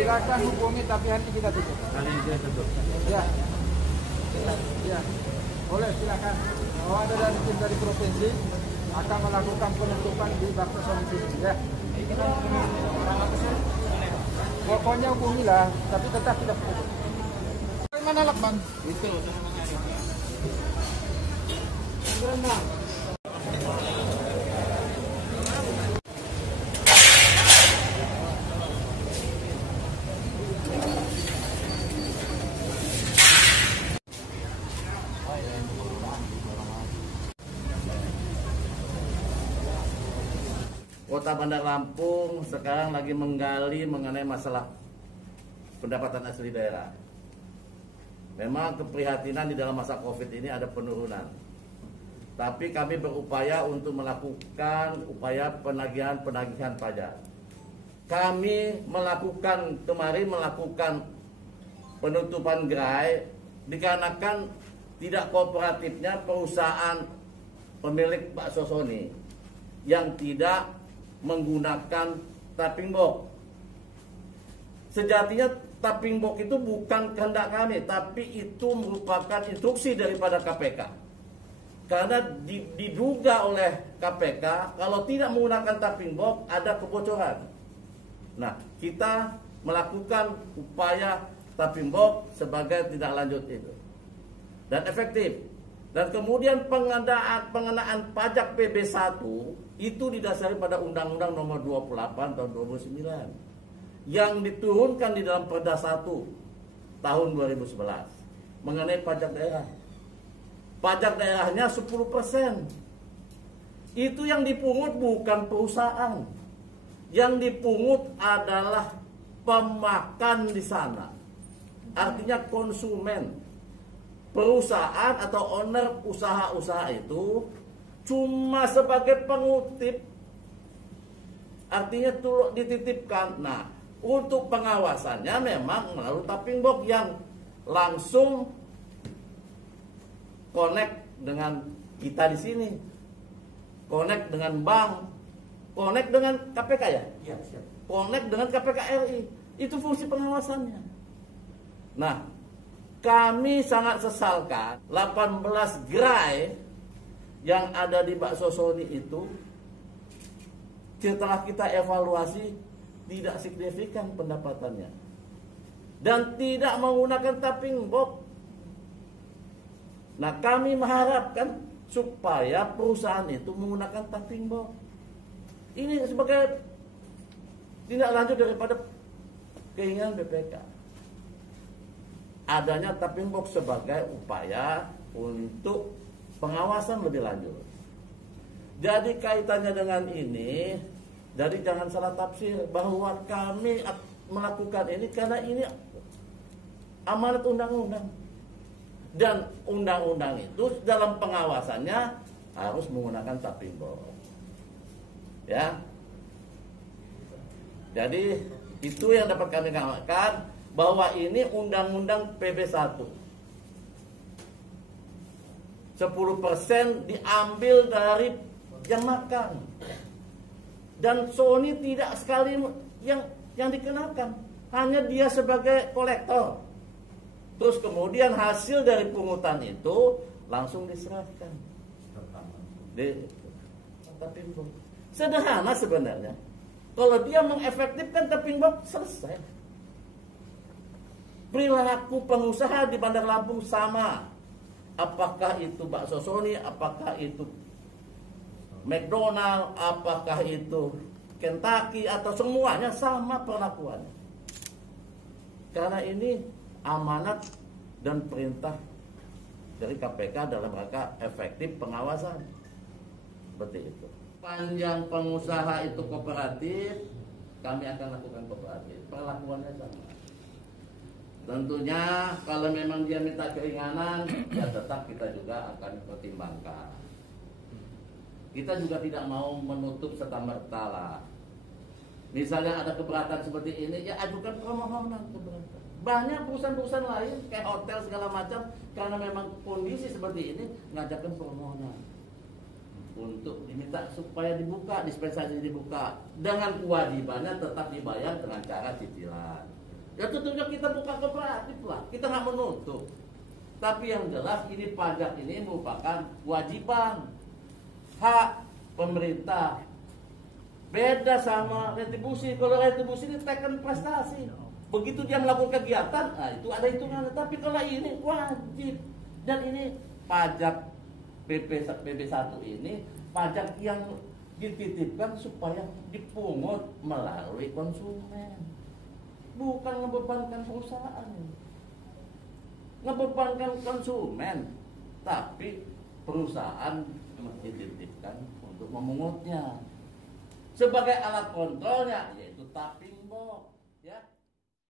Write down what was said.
silakan hubungi, tapi hari ini kita tutup. Hari ini kita tutup. Ya, ya, boleh silakan. Kalau ada dari tim dari provinsi akan melakukan penutupan di Bakso Soni sini. Ya. Pokoknya hubungilah, tapi tetap tidak tutup. Mana Lakman? Itu. Berenang. Kota Bandar Lampung sekarang lagi menggali mengenai masalah pendapatan asli daerah. Memang keprihatinan di dalam masa Covid ini ada penurunan. Tapi kami berupaya untuk melakukan upaya penagihan pajak. Kami kemarin melakukan penutupan gerai dikarenakan tidak kooperatifnya perusahaan pemilik Bakso Soni yang tidak menggunakan tapping box. Sejatinya tapping box itu bukan kehendak kami, tapi itu merupakan instruksi daripada KPK. Karena diduga oleh KPK kalau tidak menggunakan tapping box ada kebocoran. Nah, kita melakukan upaya tapping box sebagai tindak lanjut itu dan efektif. Dan kemudian pengenaan pajak PB1 itu didasari pada Undang-Undang Nomor 28 tahun 2009 yang diturunkan di dalam Perda 1 tahun 2011 mengenai pajak daerah. Pajak daerahnya 10%. Itu yang dipungut bukan perusahaan. Yang dipungut adalah pemakan di sana. Artinya konsumen. Perusahaan atau owner usaha-usaha itu cuma sebagai pengutip, artinya tuh dititipkan. Nah, untuk pengawasannya memang melalui tapping box yang langsung connect dengan kita di sini, connect dengan bank, connect dengan KPK ya, Iya, siap. connect dengan KPK RI. Itu fungsi pengawasannya. Nah, kami sangat sesalkan 18 gerai yang ada di Bakso Soni itu setelah kita evaluasi tidak signifikan pendapatannya dan tidak menggunakan tapping box. Nah, kami mengharapkan supaya perusahaan itu menggunakan tapping box. Ini sebagai tindak lanjut daripada keinginan BPK. Adanya tapping box sebagai upaya untuk pengawasan lebih lanjut. Jadi kaitannya dengan ini, jadi jangan salah tafsir bahwa kami melakukan ini karena ini amanat undang-undang. Dan undang-undang itu dalam pengawasannya harus menggunakan tapping box. Ya. Jadi itu yang dapat kami katakan bahwa ini undang-undang PB1. 10% diambil dari yang makan. Dan Sony tidak sekali yang dikenakan, hanya dia sebagai kolektor. Terus kemudian hasil dari pungutan itu langsung diserahkan. Tapping box. Sederhana sebenarnya. Kalau dia mengefektifkan tapping box, selesai. Perilaku pengusaha di Bandar Lampung sama. Apakah itu Bakso Soni, apakah itu McDonald, apakah itu Kentucky, atau semuanya sama perlakuannya. Karena ini amanat dan perintah dari KPK dalam rangka efektif pengawasan. Seperti itu. Panjang pengusaha itu kooperatif, kami akan lakukan kooperatif. Perlakuannya sama. Tentunya kalau memang dia minta keringanan, ya tetap kita juga akan pertimbangkan. Kita juga tidak mau menutup serta-merta lah. Misalnya ada keberatan seperti ini, ya ajukan permohonan keberatan. Banyak perusahaan-perusahaan lain kayak hotel segala macam, karena memang kondisi seperti ini ngajakin permohonan untuk diminta supaya dibuka, dispensasi dibuka dengan kewajibannya tetap dibayar dengan cara cicilan. Ya tentunya kita bukan kooperatif lah, kita nggak menutup. Tapi yang jelas ini pajak ini merupakan kewajiban, hak pemerintah. Beda sama retribusi. Kalau retribusi ini teken prestasi. Begitu dia melakukan kegiatan, nah itu ada hitungannya. Tapi kalau ini wajib. Dan ini pajak PP1 ini pajak yang dititipkan supaya dipungut melalui konsumen. Bukan ngebebankan perusahaan. Ngebebankan konsumen. Tapi perusahaan dititipkan untuk memungutnya. Sebagai alat kontrolnya yaitu tapping box, ya.